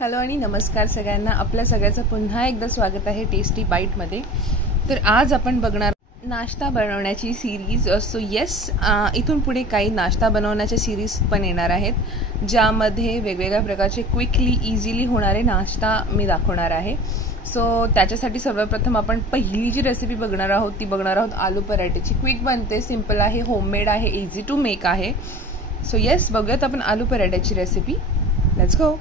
Hello आणि नमस्कार सगळ्यांना. आपल्या सगळ्याचं पुन्हा एकदा स्वागत आहे टेस्टी बाईटमध्ये. तर आज आपण बघणार नाश्ता बनवण्याची सिरीज. सो येस, इथून पुढे काही नाश्ता बनवण्याच्या सिरीज पण येणार आहेत, ज्यामध्ये वेगवेगळ्या प्रकारचे क्विकली इझिली होणारे नाश्ता मी दाखवणार आहे. सो त्याच्यासाठी सर्वप्रथम आपण पहिली जी रेसिपी बघणार आहोत ती बघणार आहोत आलू पराठ्याची. क्विक बनते, सिम्पल आहे, होममेड आहे, इझी टू मेक आहे. सो येस, बघूयात आपण आलू पराठ्याची रेसिपी. Let's go.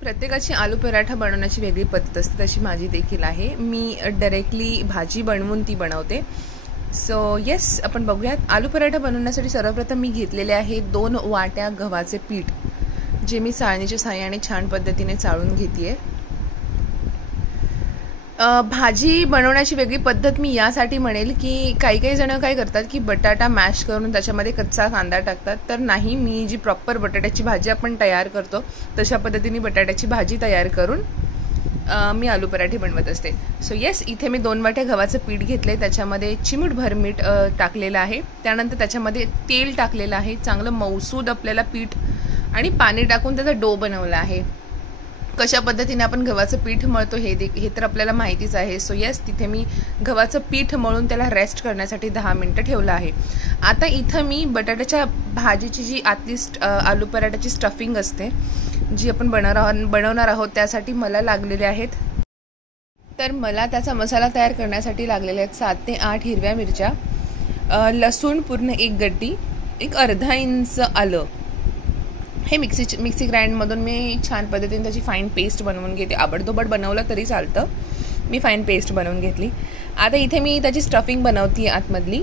प्रत्येकाची आलू पराठा बनवण्याची वेगळी पद्धत असते, तशी माझी देखील आहे. मी डायरेक्टली भाजी बनवून ती बनवते. सो येस, आपण बघूयात. आलू पराठा बनवण्यासाठी सर्वप्रथम मी घेतलेले आहे 2 वाट्या गव्हाचे पीठ, जे मी चाळणीच्या साहाय्याने छान पद्धतीने चाळून घेतेय. भाजी बनवण्याची वेगळी पद्धत मी यासाठी म्हणेल की काही जण काय करतात की बटाटा मॅश करून त्याच्यामध्ये कच्चा कांदा टाकतात. तर नाही, मी जी प्रॉपर बटाट्याची भाजी आपण तयार करतो तशा पद्धतीने बटाट्याची भाजी तयार करून मी आलू पराठे बनवत असते. सो येस, इथे मी 2 वाट्या गव्हाचं पीठ घेतले, त्याच्यामध्ये चिमूटभर मीठ टाकलेलं आहे. त्यानंतर त्याच्यामध्ये तेल टाकलेलं आहे, चांगलं मऊसूद आपल्याला पीठ आणि पाणी टाकून त्याचा डो बनवला आहे. कशा पद्धतीने आपण गव्हाचं पीठ मळतो हे तर आपल्याला माहितीच आहे. सो येस, तिथे मी गव्हाचं पीठ मळून त्याला रेस्ट करण्यासाठी 10 मिनिटं ठेवलं आहे. आता इथं मी बटाट्याच्या भाजीची जी आतली आलू पराठ्याची स्टफिंग असते, जी आपण बनवणार आहोत, त्यासाठी मला लागलेले आहेत. तर मला त्याचा मसाला तयार करण्यासाठी लागलेले आहेत 7 ते 8 हिरव्या मिरच्या, लसूण पूर्ण 1 गड्डी, एक अर्धा इंच आलं. हे मिक्सी ग्राइंडमधून मी छान पद्धतीने त्याची फाईन पेस्ट बनवून घेते. आबडधोबड बनवलं तरी चालतं, मी फाईन पेस्ट बनवून घेतली. आता इथे मी त्याची स्टफिंग बनवते आतमधली.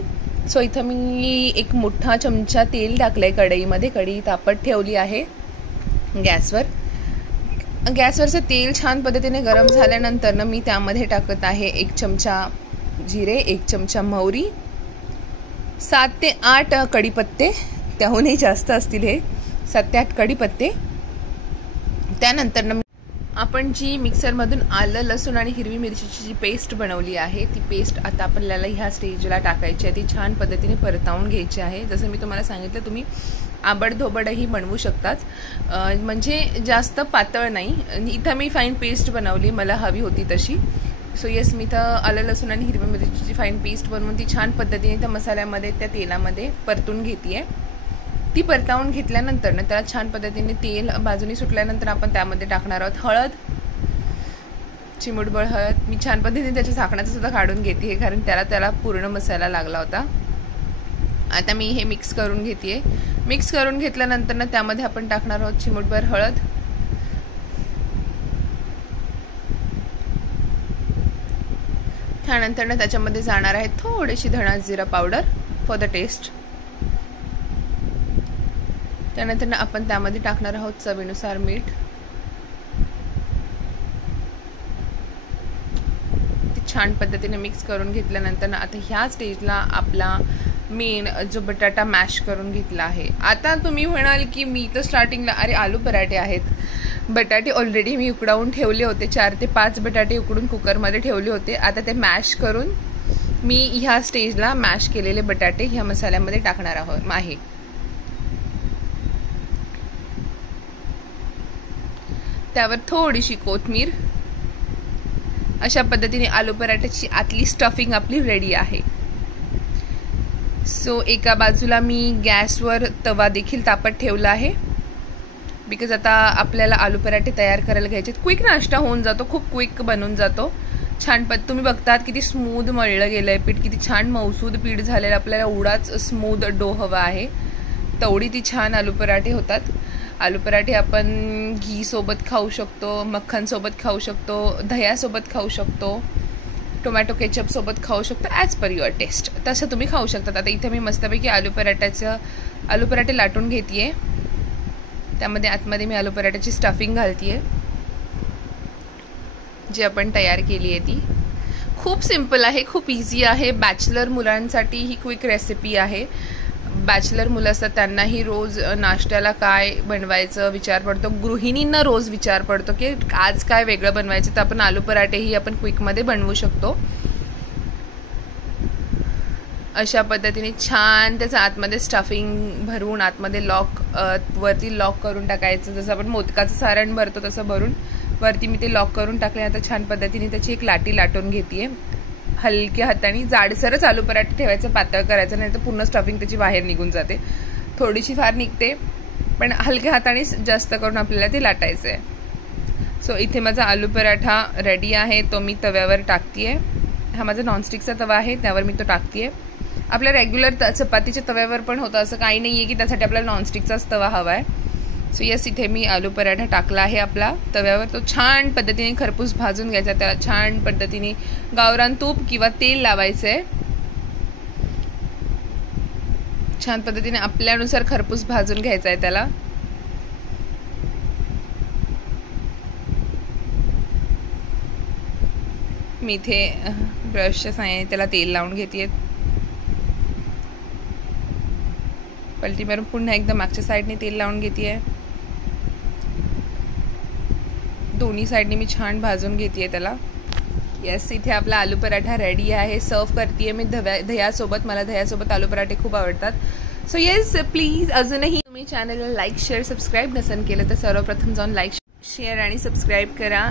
सो इथं मी 1 मोठा चमचा तेल टाकलं आहे कढईमध्ये. कढई तापत ठेवली आहे गॅसवर. गॅसवरचं तेल छान पद्धतीने गरम झाल्यानंतर मी त्यामध्ये टाकत आहे 1 चमचा जिरे, 1 चमचा मोहरी, 7 ते 8 कढीपत्ते, त्याहूनही जास्त असतील हे, 7 ते 8 कढीपत्ते. त्यानंतर आपण जी मिक्सरमधून आलं, लसूण आणि हिरवी मिरचीची जी पेस्ट बनवली आहे, ती पेस्ट आता आपल्याला ह्या स्टेजला टाकायची आहे. ती छान पद्धतीने परतावून घ्यायची आहे. जसं मी तुम्हाला सांगितलं, तुम्ही आबडधोबडही बनवू शकतात, म्हणजे जास्त पातळ नाही. इथं मी फाईन पेस्ट बनवली, मला हवी होती तशी. सो येस, मी इथं आलं, लसूण आणि हिरवी मिरचीची फाईन पेस्ट बनवून ती छान पद्धतीने त्या मसाल्यामध्ये, त्या तेलामध्ये परतून घेते. ती परतावून घेतल्यानंतर त्याला छान पद्धतीने तेल बाजूनी सुटल्यानंतर आपण त्यामध्ये टाकणार आहोत हळद, चिमूटभर हळद. मी छान पद्धतीने त्याच्या झाकणाचं सुद्धा काढून घेते, कारण त्याला पूर्ण मसाला लागला होता. आता मी हे मिक्स करून घेते. मिक्स करून घेतल्यानंतर त्यामध्ये आपण टाकणार आहोत चिमूटभर हळद, त्यानंतर त्याच्यामध्ये जाणार आहे थोडीशी धणा जिरा पावडर फॉर द टेस्ट. त्यानंतर आपण त्यामध्ये टाकणार आहोत चवीनुसार मीठ. ते छान पद्धतीने मिक्स करून घेतल्यानंतर आता ह्या स्टेजला आपला मेन जो बटाटा मॅश करून घेतला आहे. आता तुम्ही म्हणाल की मी तर स्टार्टिंगला अरे आलू पराठे आहेत, बटाटे ऑलरेडी मी उकडावून ठेवले होते, 4 ते 5 बटाटे उकडून कुकरमध्ये ठेवले होते. आता ते मॅश करून मी ह्या स्टेजला मॅश केलेले बटाटे ह्या मसाल्यामध्ये टाकणार आहे. त्यावर थोडीशी कोथिंबीर. अशा पद्धतीने आलू पराठ्याची आतली स्टफिंग आपली रेडी आहे. सो एका बाजूला मी गॅसवर तवा देखील तापत ठेवला आहे, बिकॉज आता आपल्याला आलू पराठे तयार करायला घ्यायचे. क्विक नाश्ता होऊन जातो, खूप क्विक बनून जातो. छान तुम्ही बघतात किती स्मूथ मळलं गेलंय पीठ, किती छान मऊसूद पीठ झालेलं. आपल्याला एवढाच स्मूथ डो हवा आहे, तेवढी ती छान आलू पराठे होतात. आलू पराठे आपण घी सोबत खाऊ शकतो, मक्खन सोबत खाऊ शकतो, दह्यासोबत खाऊ शकतो, टोमॅटो केचप सोबत खाऊ शकतो, ॲज पर युअर टेस्ट तसं तुम्ही खाऊ शकतात. आता इथे मी मस्तपैकी आलू पराठे लाटून घेते. त्यामध्ये आतमध्ये मी आलू पराठ्याची स्टफिंग घालते, जी आपण तयार केली आहे. ती खूप सिम्पल आहे, खूप इझी आहे. बॅचलर मुलांसाठी ही क्विक रेसिपी आहे. बॅचलर मुलं असतात त्यांनाही रोज नाश्त्याला काय बनवायचं विचार पडतो, गृहिणींना रोज विचार पडतो की आज काय वेगळं बनवायचं. तर आपण आलू पराठेही आपण क्विकमध्ये बनवू शकतो. अशा पद्धतीने छान त्याचं आतमध्ये स्टफिंग भरून आतमध्ये लॉक वरती लॉक करून टाकायचं. जसं आपण मोदकाचं सारण भरतो तसं भरून वरती मी ते लॉक करून टाकले. आता छान पद्धतीने त्याची एक लाटी लाटून घेतेय. हलक्या हाताने जाडसरच आलू पराठा ठेवायचं, पातळ करायचं नाही तर पूर्ण स्टफिंग त्याची बाहेर निघून जाते. थोडीशी फार निघते पण हलक्या हाताने जास्त करून आपल्याला ते लाटायचं आहे. सो इथे माझा आलू पराठा रेडी आहे. तो मी तव्यावर टाकतेय. हा माझा नॉनस्टिकचा तवा आहे, त्यावर मी तो टाकतेय. आपल्या रेग्युलर चपातीच्या तव्यावर पण होतं, असं काही नाही आहे की त्यासाठी आपल्याला नॉनस्टिकचाच तवा हवा आहे. सो यस, इथे मी आलू पराठा टाकला आहे आपला तव्यावर. तो छान पद्धतीने खरपूस भाजून घ्यायचा. त्याला छान पद्धतीने गावरान तूप किंवा तेल लावायचं आहे. छान पद्धतीने आपल्यानुसार खरपूस भाजून घ्यायचा आहे त्याला. मी इथे ब्रशच्या साहाय्याने त्याला तेल लावून घेतेय. पलटी मारून पुन्हा एकदा मागच्या साईडने तेल लावून घेतेय. दोन्ही साईडने मी छान भाजून घेतेय त्याला. येस, इथे आपला आलू पराठा रेडी आहे. सर्व करतेय मी दह्यासोबत. मला दह्यासोबत आलू पराठे खूप आवडतात. सो येस, प्लीज अजूनही तुम्ही चॅनलला लाईक शेअर सबस्क्राईब नसेल केलं तर सर्वप्रथम जाऊन लाईक शेअर आणि सबस्क्राईब करा.